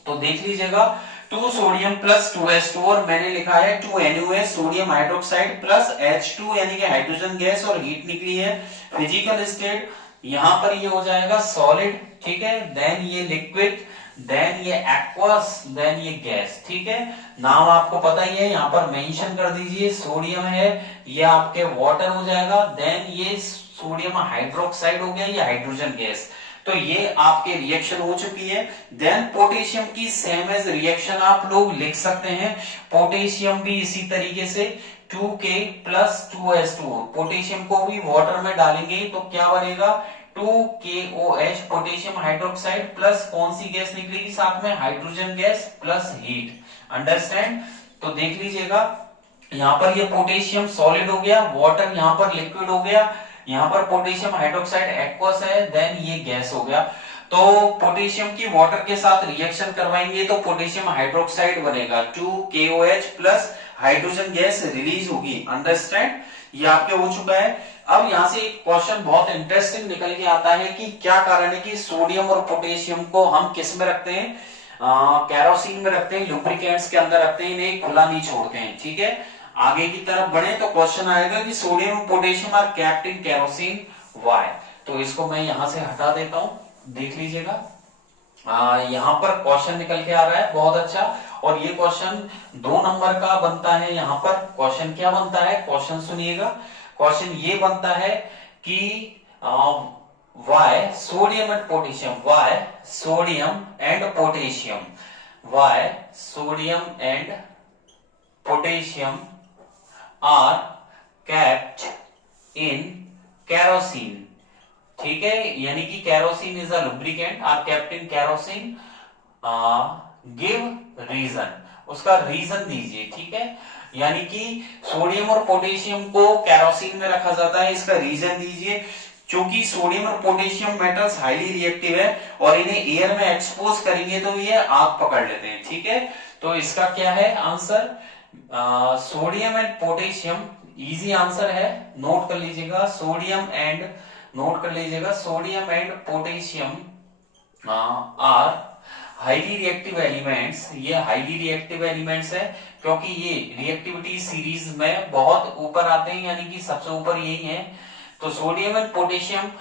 तो देख लीजिएगा 2 सोडियम प्लस 2H2, और मैंने लिखा है 2NaOH sodium hydroxide plus H2 यानी कि हाइड्रोजन गैस, और हीट निकली है। फिजिकल स्टेट यहां पर ये हो जाएगा सॉलिड, ठीक है, देन ये लिक्विड, देन ये एक्वस, देन ये गैस, ठीक है। नाम आपको पता ही है, यहां पर मेंशन कर दीजिए, सोडियम है, ये आपके वाटर हो जाएगा, देन ये सोडियम हाइड्रोक्साइड हो गया, ये हाइड्रोजन गैस। तो ये आपके रिएक्शन हो चुकी है। देन पोटेशियम की सेम एज रिएक्शन आप लोग लिख सकते हैं, पोटेशियम भी इसी तरीके से 2K+2H2O, पोटेशियम को भी वाटर में डालेंगे तो क्या बनेगा 2KOH, पोटेशियम हाइड्रोक्साइड प्लस कौन सी गैस निकलेगी साथ में, hydrogen gas plus heat, understand. तो देख लीजिएगा, यहां पर ये पोटेशियम सॉलिड हो गया, वाटर यहां पर लिक्विड हो गया, यहां पर पोटेशियम हाइड्रोक्साइड एक्वस है, देन ये गैस हो गया। तो पोटेशियम की वाटर के साथ रिएक्शन करवाएंगे तो पोटेशियम हाइड्रोक्साइड बनेगा, 2KOH plus hydrogen gas release होगी, अंडरस्टैंड। ये आपके हो चुका है। अब यहां से एक क्वेश्चन बहुत इंटरेस्टिंग निकल के आता है कि क्या कारण है कि सोडियम और पोटेशियम को हम किस में रखते हैं, कैरोसिन में रखते हैं, लुब्रिकेंट्स के अंदर रखते हैं, इन्हें खुला नहीं छोड़ते हैं, ठीक है। आगे की तरफ बढ़े तो क्वेश्चन आएगा कि सोडियम और potassium are kept in kerosene, why. तो इसको मैं यहां से हटा देता हूं, देख लीजिएगा, यहां पर क्वेश्चन निकल के आ रहा है बहुत अच्छा, और ये क्वेश्चन 2 नंबर का बनता है। यहां पर क्वेश्चन क्या बनता है, क्वेश्चन सुनिएगा, क्वेश्चन ये बनता है कि why sodium and potassium, why sodium and potassium, why sodium and potassium are kept in kerosene, ठीक है, यानी कि kerosene is a lubricant, are kept in kerosene, give reason, उसका रीजन दीजिए, ठीक है। यानी कि सोडियम और पोटेशियम को केरोसिन में रखा जाता है, इसका रीजन दीजिए। क्योंकि सोडियम और पोटेशियम मेटल्स हाईली रिएक्टिव है और इन्हें एयर में एक्सपोज करेंगे तो ये आग पकड़ लेते हैं, ठीक है। तो इसका क्या है answer, sodium and potassium, easy answer है, नोट कर लीजिएगा, सोडियम एंड, नोट कर लीजिएगा, sodium and potassium are highly reactive elements, ये हाईली रिएक्टिव एलिमेंट्स है क्योंकि ये रिएक्टिविटी सीरीज में बहुत ऊपर आते हैं, यानी कि सबसे ऊपर यही है। तो sodium and potassium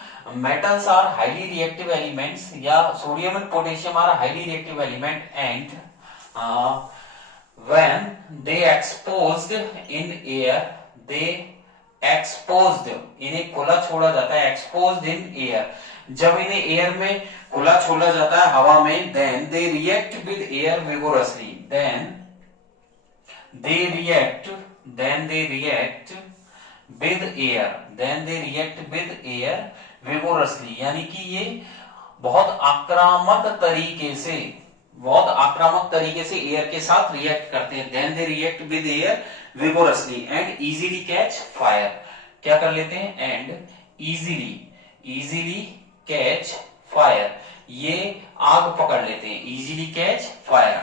metals are highly reactive elements, या sodium and potassium are highly reactive element, and when they exposed in air, they exposed, इन्हें खुला छोड़ा जाता है, exposed in air, जब इन्हें एयर में खुला छोड़ा जाता है हवा में, then they react with air vigorously, then they react with air, then they react with air vigorously, यानी कि ये बहुत आक्रामक तरीके से एयर के साथ रिएक्ट करते हैं। Then they react with air vigorously and easily catch fire. क्या कर लेते हैं? एंड इजीली कैच फायर, ये आग पकड़ लेते हैं। इजीली कैच फायर,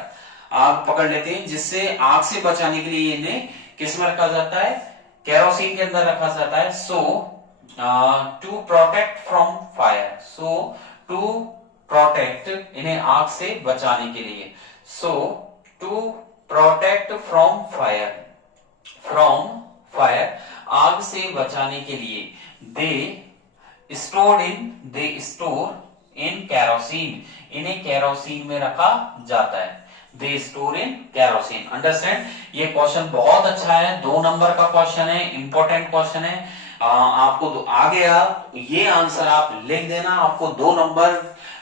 आग पकड़ लेते हैं, जिससे आग से बचाने के लिए इन्हें किस में रखा जाता है? केरोसिन के अंदर रखा जाता है। So to protect from fire, so to protect, इन्हें आग से बचाने के लिए। So to protect from fire, आग से बचाने के लिए। दे स्टोर इन कैरोसिन, इन्हें कैरोसिन में रखा जाता है। They store in kerosene. Understand? ये क्वेश्चन बहुत अच्छा है, 2 नंबर का क्वेश्चन है, इंपॉर्टेंट क्वेश्चन है। आपको आ गया ये आंसर, आप लिख देना, आपको 2 नंबर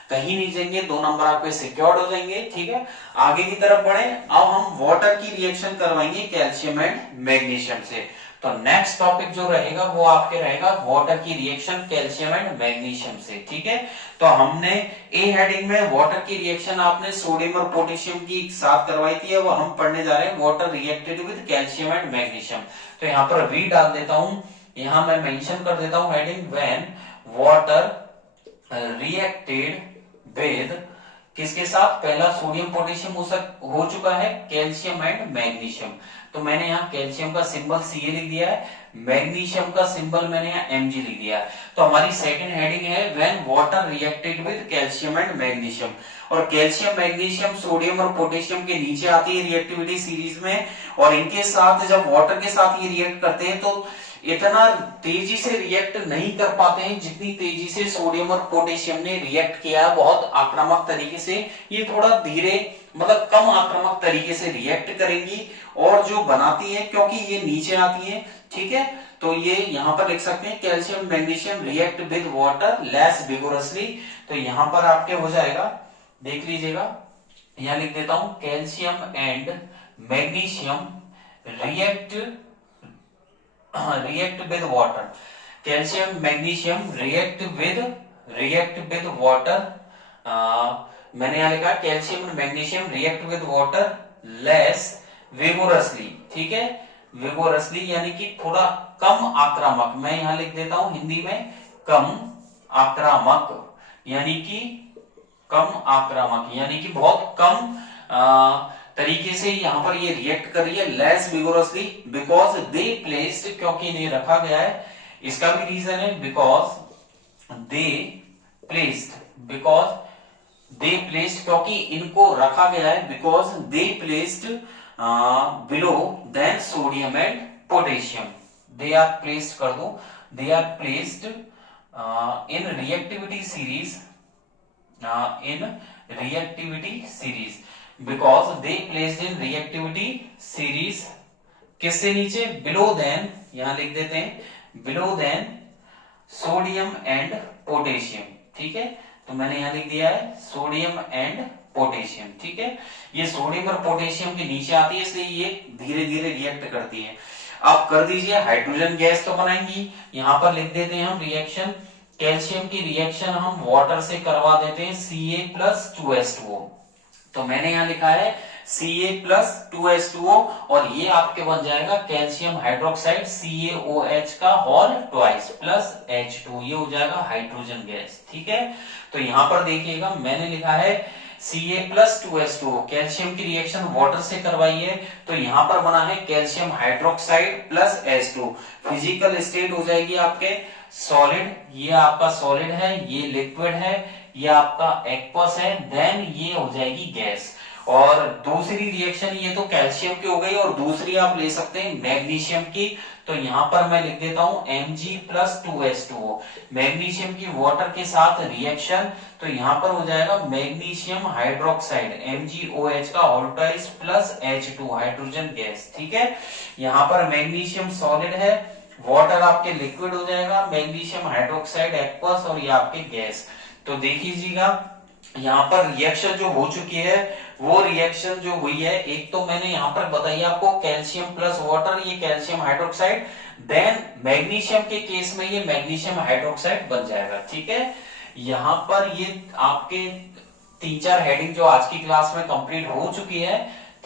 कहीं नहीं जाएंगे, 2 नंबर आपके सिक्योर्ड हो जाएंगे। ठीक है, आगे की तरफ बढ़े। अब हम वाटर की रिएक्शन करवाएंगे कैल्शियम एंड मैग्नीशियम से। तो नेक्स्ट टॉपिक जो रहेगा वो आपके रहेगा वाटर की रिएक्शन कैल्शियम एंड मैग्नीशियम से। ठीक है, तो हमने ए हेडिंग में वाटर की रिएक्शन आपने सोडियम और पोटेशियम की साथ करवाई थी, वो हम पढ़ने जा रहे हैं water reacted with calcium and magnesium. तो यहाँ पर वी डाल देता हूं, यहां मैं मेंशन कर देता हूं heading, when water reacted with किसके साथ? पहला सोडियम पोटेशियम हो चुका है, कैल्शियम एंड मैग्नीशियम। तो मैंने यहाँ कैल्शियम का सिंबल Ca लिख दिया है, मैग्नीशियम का सिंबल मैंने यहाँ Mg लिख दिया है। तो हमारी सेकंड हेडिंग है when water reacted with calcium and magnesium. और कैल्शियम, मैग्नीशियम, सोडियम और पोटेशियम के नीचे आती है रिएक्टिविटी सीरीज में, और इनके साथ जब वाटर के साथ ये रिएक्ट करते हैं तो इतना तेजी से रिएक्ट नहीं कर पाते हैं जितनी तेजी से सोडियम और पोटेशियम ने रिएक्ट किया है, बहुत आक्रामक तरीके से। ये थोड़ा धीरे, मतलब कम आक्रामक तरीके से रिएक्ट करेंगी, और जो बनाती है, क्योंकि ये नीचे आती है। ठीक है, तो ये यहां पर लिख सकते हैं calcium magnesium react with water less vigorously. तो यहां पर आपके हो जाएगा, देख लीजिएगा, यहां लिख देता हूं calcium and magnesium react with water. Calcium magnesium react with water. मैंने यहां लिखा calcium and magnesium react with water less vigorously. ठीक है, विगोरसली यानी कि थोड़ा कम आक्रामक। मैं यहां लिख देता हूं हिंदी में कम आक्रामक, यानी कि कम आक्रामक, यानी कि बहुत कम तरीके से यहां पर ये रिएक्ट कर रही है। Less vigorously because they placed, क्योंकि इन्हें रखा गया है। इसका भी रीजन है बिकॉज दे प्लेस्ड, क्योंकि इनको रखा गया है। Because they placed below than sodium and potassium, they are placed कर दो, they are placed in reactivity series, because they placed in reactivity series किससे नीचे? बिलो देन, यहां लिख देते हैं below than sodium and potassium. ठीक है, तो मैंने यहां लिख दिया है सोडियम एंड पोटेशियम। ठीक है, ये सोडियम और पोटेशियम के नीचे आती है, इसलिए ये धीरे धीरे रिएक्ट करती है। आप कर दीजिए, हाइड्रोजन गैस तो बनाएंगी। यहां पर लिख देते हैं हम रिएक्शन, कैल्शियम की रिएक्शन हम वाटर से करवा देते हैं, Ca+2H2O। तो मैंने यहां लिखा है Ca+2H2O, और ये आपके बन जाएगा कैल्शियम हाइड्रोक्साइड CaOH का होल ट्वाइस प्लस H2, ये हो जाएगा हाइड्रोजन गैस। ठीक है, तो यहां पर देखिएगा मैंने लिखा है Ca+2H2O, कैल्शियम की रिएक्शन वाटर से करवाई है, तो यहां पर बना है calcium hydroxide plus H2। Physical state हो जाएगी आपके सॉलिड, ये आपका सॉलिड है, ये लिक्विड है, ये आपका एक्वस है, देन ये हो जाएगी गैस। और दूसरी रिएक्शन ये तो कैल्शियम की हो गई, और दूसरी आप ले सकते हैं मैग्नीशियम की। तो यहां पर मैं लिख देता हूं Mg+2H2O, मैग्नीशियम की वाटर के साथ रिएक्शन। तो यहां पर हो जाएगा मैग्नीशियम हाइड्रोक्साइड MgOH का whole twice plus H2 hydrogen gas. ठीक है, यहां पर मैग्नीशियम सॉलिड है, वाटर आपके लिक्विड हो जाएगा, मैग्नीशियम हाइड्रोक्साइड एक्वस, और ये आपके गैस। तो देखिएगा यहाँ पर रिएक्शन जो हो चुकी है, वो रिएक्शन जो हुई है, एक तो मैंने यहाँ पर बताई आपको कैल्शियम प्लस वाटर, ये कैल्शियम हाइड्रोक्साइड, देन मैग्नीशियम के केस में ये मैग्नीशियम हाइड्रोक्साइड बन जाएगा। ठीक है, यहाँ पर ये आपके 3-4 हेडिंग जो आज की क्लास में कंप्लीट हो चुकी है,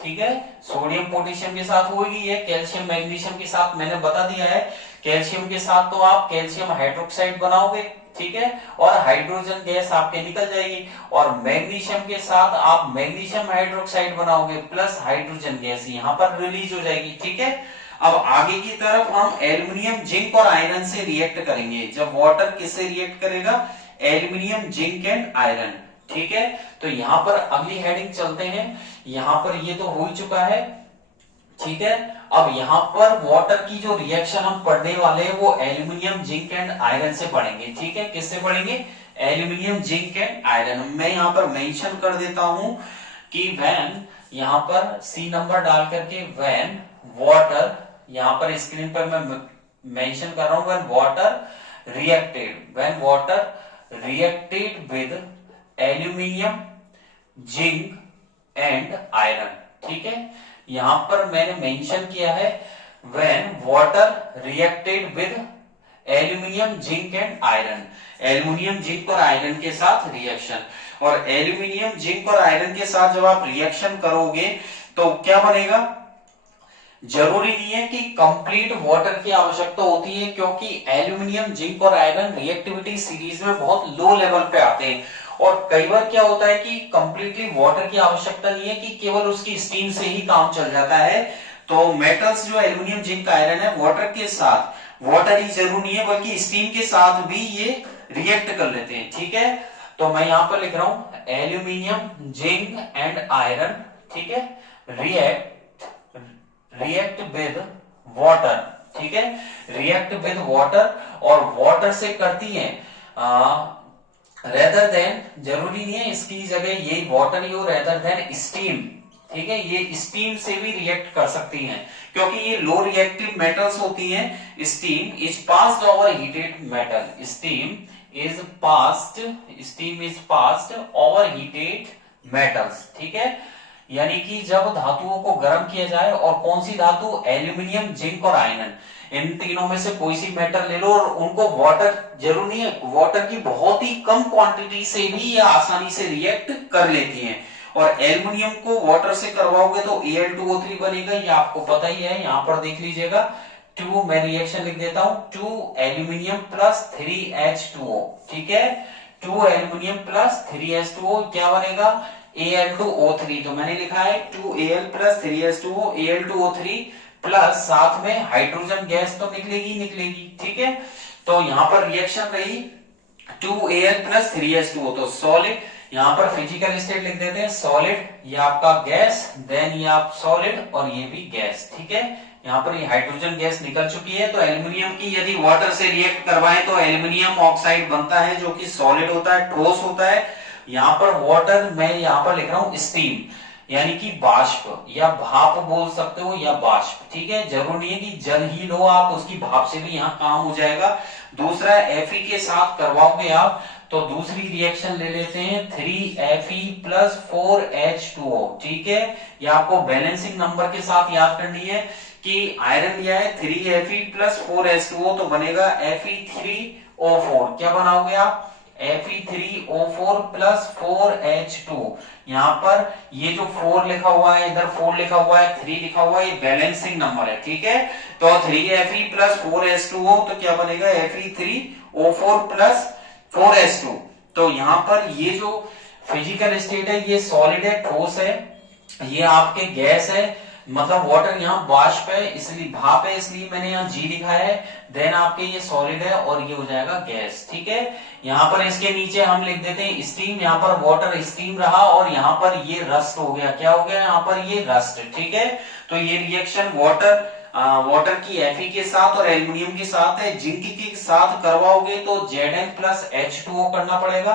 ठीक है। सोडियम पोटेशियम के साथ होगी है, कैल्शियम मैग्नीशियम के साथ मैंने बता दिया है। कैल्शियम के साथ तो आप कैल्शियम हाइड्रोक्साइड बनाओगे, ठीक है, और हाइड्रोजन गैस आपके निकल जाएगी। और मैग्नीशियम के साथ आप मैग्नीशियम हाइड्रोक्साइड बनाओगे प्लस हाइड्रोजन गैस यहाँ पर रिलीज हो जाएगी, ठीक है। अब आगे की तरफ हम एल्यूमिनियम, जिंक और आयरन से रिएक्ट करेंगे। जब वाटर किससे रिएक्ट करेगा? एल्यूमिनियम, जिंक एंड आयरन, ठीक है। तो यहाँ पर अगली हेडिंग चलते हैं। यहाँ पर ये तो हो ही चुका है, ठीक है। अब यहाँ पर वाटर की जो रिएक्शन हम पढ़ने वाले हैं वो एल्यूमिनियम, जिंक एंड आयरन से पढ़ेंगे, ठीक है। किससे पढ़ेंगे? Aluminium, zinc and iron. मैं यहाँ पर मेंशन कर देता हूं कि व्हेन, यहाँ पर सी नंबर डाल करके व्हेन वाटर, यहाँ पर स्क्रीन पर मैं मेंशन कर रहा हूं when water reacted with aluminium, zinc and iron, ठीक है। यहां पर मैंने मेंशन किया है when water reacted with aluminium, zinc and iron. Aluminium, zinc और आयरन के साथ रिएक्शन। और एल्यूमिनियम, जिंक और आयरन के साथ जब आप रिएक्शन करोगे तो क्या बनेगा? जरूरी नहीं है कि कंप्लीट वाटर की आवश्यकता होती है, क्योंकि एल्यूमिनियम, जिंक और आयरन रिएक्टिविटी सीरीज में बहुत लो लेवल पे आते हैं। और कई बार क्या होता है कि कंप्लीटली वाटर की आवश्यकता नहीं है, कि केवल उसकी स्टीम से ही काम चल जाता है। तो मेटल्स जो एल्यूमिनियम, जिंक, आयरन है, वाटर के साथ, वाटर ही जरूरी नहीं है बल्कि स्टीम के साथ भी ये रिएक्ट कर लेते हैं, ठीक है। तो मैं यहां पर लिख रहा हूं एल्यूमिनियम, जिंक एंड आयरन, ठीक है, रिएक्ट विद वाटर, ठीक है, रिएक्ट विद वाटर। और वाटर से करती है रेदर देन, जरूरी नहीं है इसकी जगह यही वाटर ही हो, रेदर देन स्टीम, ठीक है। ये स्टीम से भी रिएक्ट कर सकती हैं, क्योंकि ये लो रिएक्टिव मेटल्स होती हैं। Steam is passed over heated metal, steam is passed over heated metals, ठीक है। यानी कि जब धातुओं को गर्म किया जाए, और कौन सी धातु? एल्यूमिनियम, जिंक और आयरन। इन तीनों में से कोई सी मेटल ले लो और उनको वाटर, जरूर नहीं है, वाटर की बहुत ही कम क्वांटिटी से भी ये आसानी से रिएक्ट कर लेती हैं। और एल्यूमिनियम को वाटर से करवाओगे तो Al2O3 बनेगा, ये आपको पता ही है। यहां पर देख लीजिएगा, 2, मैं रिएक्शन लिख देता हूं, 2 एल्यूमिनियम प्लस 3H2O, ठीक है। 2 एल्यूमिनियम प्लस 3H2O क्या बनेगा? Al2O3। तो मैंने लिखा है 2Al plus 3H2O, Al2O3 plus साथ में हाइड्रोजन गैस तो निकलेगी, ठीक है। तो यहां पर रिएक्शन रही 2Al प्लस 3H2O, तो सॉलिड। यहां पर फिजिकल स्टेट लिख देते हैं सॉलिड, ये आपका गैस, देन ये आप सॉलिड और ये भी गैस, ठीक है। यहाँ पर ये हाइड्रोजन गैस निकल चुकी है। तो एल्यूमिनियम की यदि वाटर से रिएक्ट करवाएं तो एल्यूमिनियम ऑक्साइड बनता है, जो कि सॉलिड होता है, ठोस होता है। यहाँ पर वाटर, मैं यहाँ पर लिख रहा हूं स्टीम, यानी कि बाष्प या भाप बोल सकते हो, या बाष्प, ठीक है। जरूरी नहीं है कि जल ही लो आप, उसकी भाप से भी यहाँ काम हो जाएगा। दूसरा Fe के साथ करवाओगे आप, तो दूसरी रिएक्शन ले लेते हैं 3Fe प्लस 4H2O, ठीक है। ये आपको बैलेंसिंग नंबर के साथ याद करनी है कि आयरन लिया है 3Fe प्लस 4H2O, तो बनेगा Fe3O4। क्या बनाओगे आप? Fe3O4 plus 4H2। यहाँ पर ये जो 4 लिखा हुआ है, इधर 4 लिखा हुआ है, 3 लिखा हुआ है, ये बैलेंसिंग नंबर है, ठीक है। तो 3Fe प्लस 4H2O, तो क्या बनेगा? Fe3O4 plus 4H2। तो यहाँ पर ये जो फिजिकल स्टेट है, ये सॉलिड है, ठोस है, ये आपके गैस है, मतलब वाटर यहाँ बाष्प है, इसलिए भाप है, इसलिए मैंने यहाँ G लिखा है। देन आपके ये सॉलिड है और ये हो जाएगा गैस, ठीक है। यहाँ पर इसके नीचे हम लिख देते हैं स्टीम, यहाँ पर वाटर स्टीम रहा, और यहाँ पर ये रस्ट हो गया। क्या हो गया? यहाँ पर ये रस्ट, ठीक है। तो ये रिएक्शन वाटर की Fe के साथ और एल्यूमिनियम के साथ है। जिंक के साथ करवाओगे तो Zn प्लस H2O करना पड़ेगा।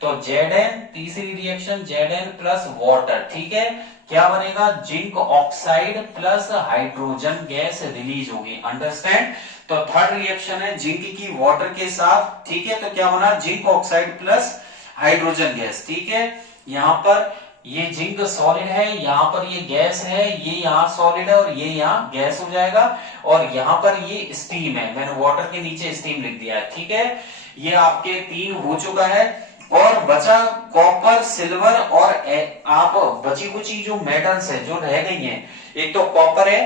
तो Zn, तीसरी रिएक्शन Zn प्लस वाटर, ठीक है। क्या बनेगा? Zinc oxide plus hydrogen gas release होगी, अंडरस्टैंड। तो थर्ड रिएक्शन है जिंक की वाटर के साथ, ठीक है। तो क्या बना? Zinc oxide plus hydrogen gas, ठीक है। यहाँ पर ये जिंक सॉलिड है, यहाँ पर ये गैस है, ये यहाँ सॉलिड है और ये यहाँ गैस हो जाएगा। और यहाँ पर ये स्टीम है, मैंने वाटर के नीचे स्टीम लिख दिया है, ठीक है। ये आपके 3 हो चुका है। और बचा कॉपर, सिल्वर और आप बची कुची जो मेटल्स है जो रह गई हैं, एक तो कॉपर है,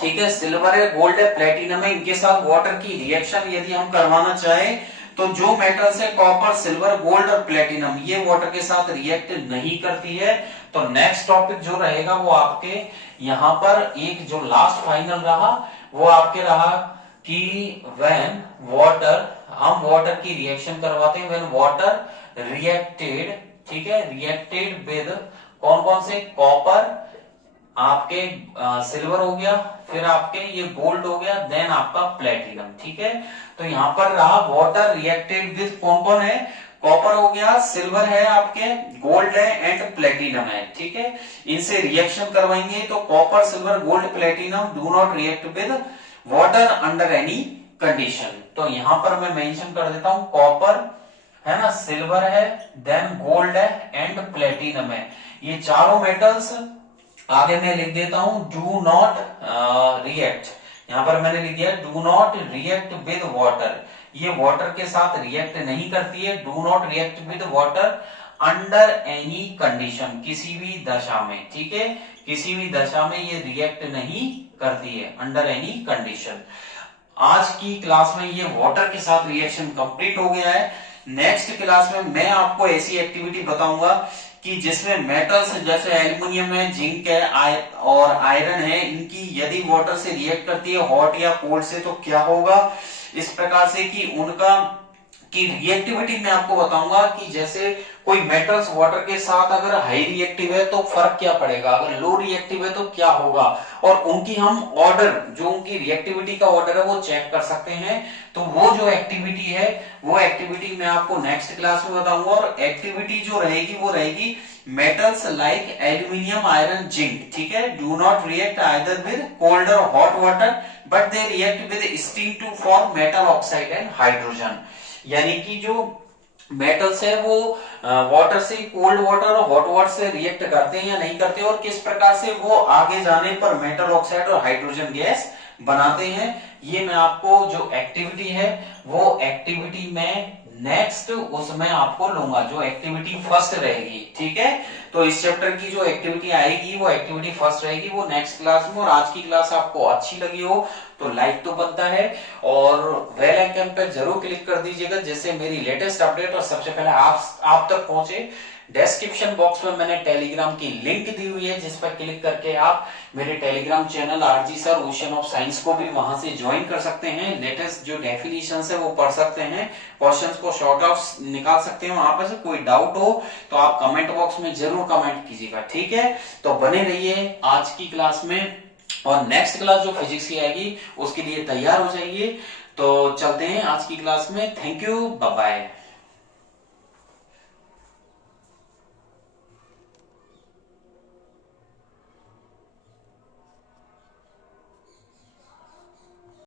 ठीक है, सिल्वर है, गोल्ड है, प्लेटिनम है, इनके साथ वाटर की रिएक्शन यदि हम करवाना चाहें तो जो मेटल्स है कॉपर, सिल्वर, गोल्ड और प्लेटिनम, ये वाटर के साथ रिएक्ट नहीं करती है। तो नेक्स्ट टॉपिक जो रहेगा वो आपके यहां पर एक जो लास्ट फाइनल रहा वो आपके रहा कि व्हेन वाटर, हम वाटर की रिएक्शन करवाते हैं, व्हेन वाटर रिएक्टेड, ठीक है, रिएक्टेड विद कौन कौन से, कॉपर, आपके सिल्वर हो गया, फिर आपके ये गोल्ड हो गया, देन आपका प्लेटिनम, ठीक है। तो यहां पर रहा वाटर रिएक्टेड विद कौन कौन है, कॉपर हो गया, सिल्वर है, आपके गोल्ड है एंड प्लेटिनम है, ठीक है। इनसे रिएक्शन करवाएंगे तो copper, silver, gold, platinum do not react with water under any condition. तो यहां पर मैं मेंशन कर देता हूं कॉपर है ना, सिल्वर है, देन गोल्ड है एंड प्लेटिनम है, ये चारों मेटल्स आगे मैं लिख देता हूं डू नॉट रिएक्ट, यहां पर मैंने लिख दिया do not react with water, ये वाटर के साथ रिएक्ट नहीं करती है, do not react with water under any condition, किसी भी दशा में, ठीक है, किसी भी दशा में ये रिएक्ट नहीं करती है अंडर एनी कंडीशन। आज की क्लास में ये वाटर के साथ रिएक्शन कंप्लीट हो गया है। नेक्स्ट क्लास में मैं आपको ऐसी एक्टिविटी बताऊंगा कि जिसमें मेटल्स जैसे एल्युमिनियम है, जिंक है और आयरन है, इनकी यदि वाटर से रिएक्ट करती है हॉट या कोल्ड से तो क्या होगा, इस प्रकार से कि उनका की रिएक्टिविटी मैं आपको बताऊंगा कि जैसे कोई मेटल्स वाटर के साथ अगर हाई रिएक्टिव है तो फर्क क्या पड़ेगा, अगर लो रिएक्टिव है तो क्या होगा, और उनकी हम ऑर्डर, जो उनकी रिएक्टिविटी का ऑर्डर है वो चेक कर सकते हैं। तो वो जो एक्टिविटी है वो एक्टिविटी मैं आपको नेक्स्ट क्लास में बताऊंगा। और एक्टिविटी जो रहेगी वो रहेगी metals like aluminium, iron, zinc, ठीक है, do not react either with cold और hot water but they react with steam to form metal oxide and hydrogen. यानी कि जो मेटल्स है वो वाटर से, कोल्ड वाटर और हॉट वाटर से रिएक्ट करते हैं या नहीं करते, और किस प्रकार से वो आगे जाने पर मेटल ऑक्साइड और हाइड्रोजन गैस बनाते हैं। ये मैं आपको जो एक्टिविटी है वो एक्टिविटी में नेक्स्ट उसमें आपको लूंगा, जो एक्टिविटी फर्स्ट रहेगी, ठीक है। तो इस चैप्टर की जो एक्टिविटी आएगी वो एक्टिविटी फर्स्ट रहेगी, वो नेक्स्ट क्लास में। और आज की क्लास आपको अच्छी लगी हो तो लाइक तो बनता है और बेल आइकन पर जरूर क्लिक कर दीजिएगा, जिससे मेरी लेटेस्ट अपडेट और सबसे पहले आप तक पहुंचे। डिस्क्रिप्शन बॉक्स में मैंने टेलीग्राम की लिंक दी हुई है, जिस पर क्लिक करके आप मेरे Telegram channel RG sir ocean of science को भी वहां से ज्वाइन कर सकते हैं। लेटेस्ट जो डेफिनेशंस है वो पढ़ सकते हैं, क्वेश्चंस को शॉर्ट आउट निकाल सकते हैं। वहां पर से कोई डाउट हो तो आप कमेंट बॉक्स में जरूर कमेंट कीजिएगा, ठीक है। तो बने रहिए आज की क्लास में, और नेक्स्ट क्लास जो फिजिक्स की आएगी उसके लिए तैयार हो जाइए। तो चलते हैं आज की क्लास में। Thank you, bye bye.